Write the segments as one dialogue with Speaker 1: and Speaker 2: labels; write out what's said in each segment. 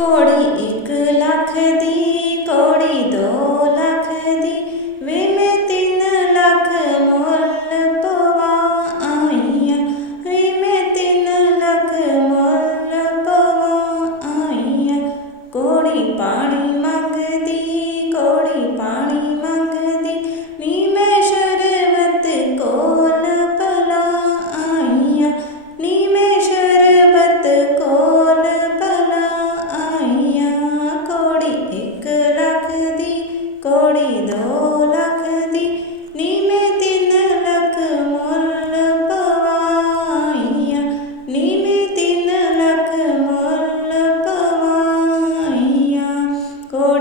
Speaker 1: ਕੋੜੀ ਇੱਕ ਲੱਖ ਦੀ, ਕੋੜੀ ਦੋ ਲੱਖ ਦੀ ਵੇ ਮੈਂ ਤਿੰਨ ਲੱਖ ਮੁੱਲ ਪਵਾ ਆਈਆਂ ਵੇ ਮੈਂ ਤਿੰਨ ਲੱਖ ਮੁੱਲ ਪਵਾ ਆਈਆਂ। ਕੋੜੀ ਪਾਣੀ ਮੰਗਦੀ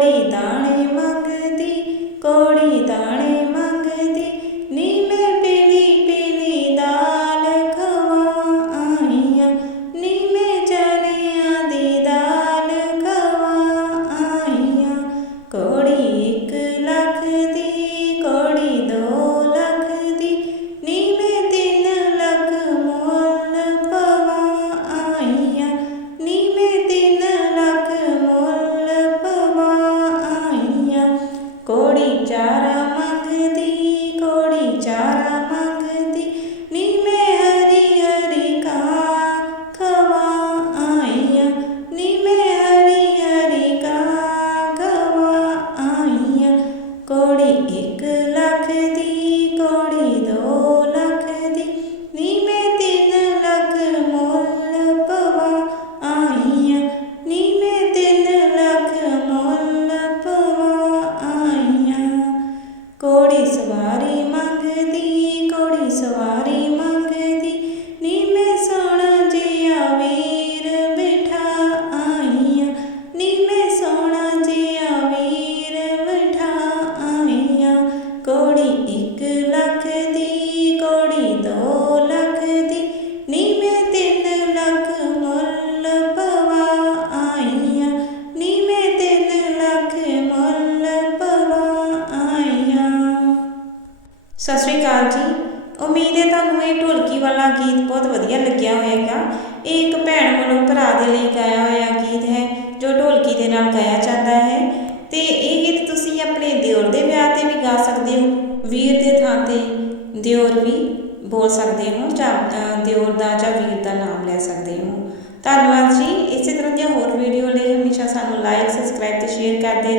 Speaker 1: ਕੋੜੀ ਦਾਣੇ ਕੋੜੀ ਚਾਰਾ ਮੰਗਦੀ ਕੋੜੀ ਚਾਰਾ ਮੰਗਦੀ ਨੀ ਮੈਂ ਹਰੀ ਹਰੀ ਕਾ ਖਵਾਈਆਂ ਨੀ ਮੈਂ ਹਰੀ ਹਰੀ ਕਾ ਖਵਾਈਆਂ ਕੋੜੀ ਇੱਕ ਲੱਖ ਦੀ ਸਤਿ ਸ਼੍ਰੀ ਅਕਾਲ ਜੀ। ਉਮੀਦ ਹੈ ਤੁਹਾਨੂੰ ਇਹ ਢੋਲਕੀ ਵਾਲਾ ਗੀਤ ਬਹੁਤ ਵਧੀਆ ਲੱਗਿਆ ਹੋਵੇਗਾ। ਇਹ ਇੱਕ ਭੈਣ ਵੱਲੋਂ ਭਰਾ ਦੇ ਲਈ ਗਾਇਆ ਹੋਇਆ ਗੀਤ ਹੈ, ਜੋ ਢੋਲਕੀ ਦੇ ਨਾਲ ਗਾਇਆ ਜਾਂਦਾ ਹੈ। ਤੇ ਇਹ ਗੀਤ ਤੁਸੀਂ ਆਪਣੇ ਦਿਓਰ ਦੇ ਵਿਆਹ ਤੇ ਵੀ ਗਾ ਸਕਦੇ ਹੋ, ਵੀਰ ਦੇ ਥਾਂ ਤੇ ਦਿਓਰ ਵੀ ਬੋਲ ਸਕਦੇ ਹੋ, ਜਾਂ ਦਿਓਰ ਦਾ ਜਾਂ ਵੀਰ ਦਾ ਨਾਮ ਲੈ ਸਕਦੇ ਹੋ। ਧੰਨਵਾਦ ਜੀ। ਇਸੇ ਤਰ੍ਹਾਂ ਦੀਆਂ ਹੋਰ ਵੀਡੀਓ ਲਈ ਹਮੇਸ਼ਾ ਸਾਨੂੰ ਲਾਈਕ ਸਬਸਕ੍ਰਾਈਬ ਤੇ ਸ਼ੇਅਰ ਕਰਦੇ